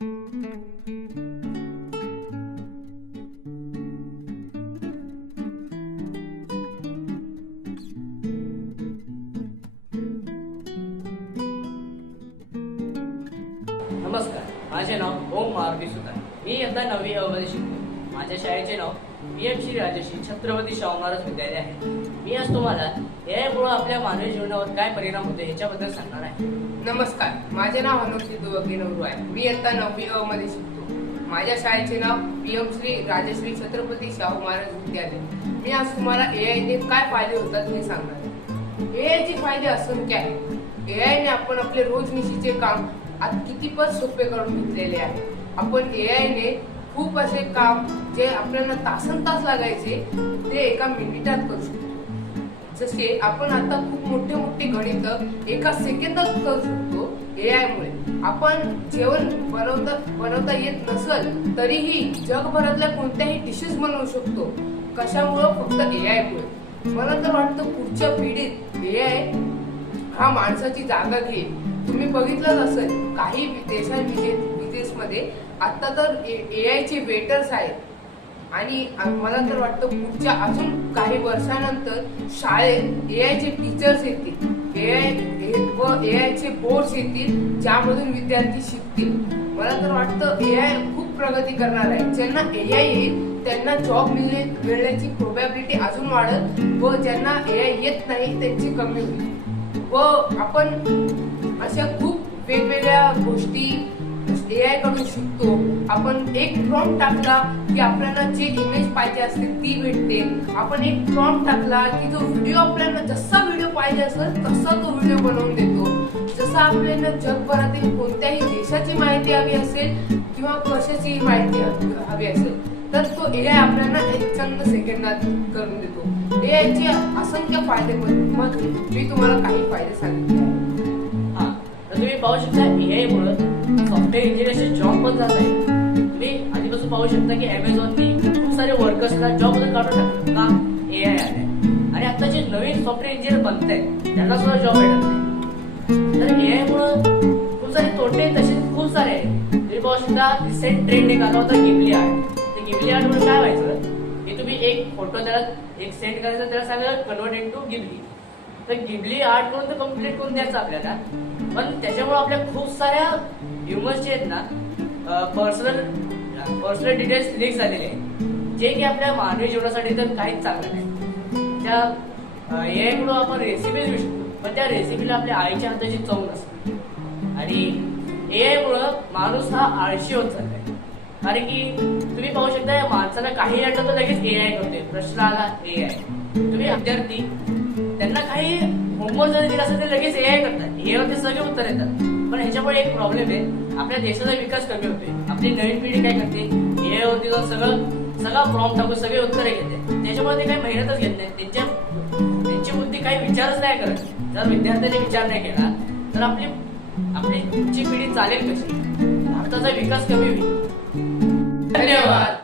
नमस्कार, माझे नाव ओम मारुती सुतार. मी इयत्ता 9वी अ मध्ये शिकतो. माझ्या शाळेचे नाव पीएम श्री राजश्री छत्रपती शाहू महाराज विद्यालय आहे. मी आज तुम्हाला एआय मुळे आपल्या मानवी जीवनावर काय परिणाम होतो याच्याबद्दल सांगणार आहे. नमस्कार, माझे नाव अनुप सिद्धू वगैरे आहे. मी इयत्ता 9वी अ मध्ये शिकतो. माझ्या शाळेचे नाव पीएम श्री राजश्री छत्रपती शाहू महाराज विद्यालय. मी आज तुम्हाला एआयने काय फायदे होतात हे सांगणार आहे. एआयचे फायदे असंख्य आहेत. एआयने आपण आपले रोजनिशीचे काम आज कितीपत सोपे करून घेतलेले आहे. आपण एआयने खूप असे काम जे आपल्याला तासनतास लागायचे ते एका मिनिटात करू शकतो. जसे आपण आता खूप मोठे मोठे गणित एका सेकंदात करू शकतो एआय मुळे. आपण जेवण बनवता येत नसल तरीही जगभरातल्या कोणत्याही डिशेस बनवू शकतो. कशामुळं? फक्त एआय मुळे. मला तर वाटतं पुढच्या पिढीत एआय हा माणसाची जागा घेईल. तुम्ही बघितलंच असेल काही विदेशमध्ये आता तर एआयचे वेटर्स आहेत आणि मला तर वाटतं पुढच्या अजून काही वर्षानंतर शाळेत एआयचे टीचर्स येतील, एआयचे बोर्ड्स येतील ज्यामधून विद्यार्थी शिकतील. मला तर वाटतं एआय खूप प्रगती करणार आहे. ज्यांना एआय येईल त्यांना जॉब मिळण्याची प्रोबॅबिलिटी अजून वाढेल व ज्यांना एआय येत नाही त्यांची कमी होईल. व आपण अशा खूप वेगवेगळ्या गोष्टी एआय कडून शिकतो. आपण एक प्रॉम्प्ट टाकला की आपल्याला जे इमेज पाहिजे असते ती भेटते. आपण एक प्रॉम्प्ट टाकला की जो व्हिडिओ आपल्याला जसा व्हिडिओ पाहिजे असेल तसा तो व्हिडिओ बनवून देतो. जसं आपल्याला जगभरातील कोणत्याही देशाची माहिती हवी असेल किंवा कशाची माहिती हवी असेल तर तो एआय आपल्याला एक चंद सेकंदात करून देतो. एआयचे असंख्य फायदे मध्ये मी तुम्हाला काही फायदे सांगितले आहेत. तुम्ही पाहू शकता एआय मुळे सॉफ्टवेअर इंजिनिअरचे जॉब पण जात आहे. तुम्ही आधीपासून पाहू शकता की अमेझॉननी खूप सारे वर्कर्सला जॉब मध्ये काढून टाकलं का एआय आले. आणि आता जे नवीन सॉफ्टवेअर इंजिनियर बनत आहेत त्यांना सुद्धा जॉब भेटत नाही. तर एआय मुळे खूप सारे तोटे तसेच खूप सारे आहेत. तुम्ही पाहू शकता रिसेंट ट्रेंड एक आला होता गिबली आर्ट. ते गिबली आर्ट मध्ये काय व्हायचं की तुम्ही एक फोटो त्याला एक सेंड करायचा, त्याला सांगायचं कन्वर्ट इनटू गिबली. तर गिबली आर्ट करून तर कम्प्लीट करून द्यायचं आपल्याला. पण त्याच्यामुळे आपल्या खूप साऱ्या ह्युमन्स जे आहेत ना पर्सनल डिटेल्स लीक झालेले आहेत जे की आपल्या मानवी जीवनासाठी तर काहीच चांगलं नाही. त्या एआय मुळे आपण रेसिपी देऊ शकतो पण त्या रेसिपीला आपल्या आईच्या हाताची चव नसते. आणि एआय मुळे माणूस हा आळशी होत चाललाय. कारण की तुम्ही पाहू शकता या माणसाला काही आठवतं तर लगेच एआय करते. प्रश्न आला एआय. तुम्ही विद्यार्थी त्यांना काही होमवर्क जर दिला असेल तर लगेच एआय करतात. एआयवरती सगळे उत्तर येतात. पण ह्याच्यामुळे एक प्रॉब्लेम आहे, आपल्या देशाचा विकास कमी होतोय. आपली नवीन पिढी काय करते एआयवरती जाऊन सगळा प्रॉम्प्ट टाकून सगळे उत्तरे घेते. त्याच्यामुळे ते काही मेहनतच घेत नाही. त्यांची बुद्धी काही विचारच नाही करत. जर विद्यार्थ्यांनी विचार नाही केला तर आपली पुढची पिढी चालेल कशी? भारताचा विकास कमी होईल. धन्यवाद.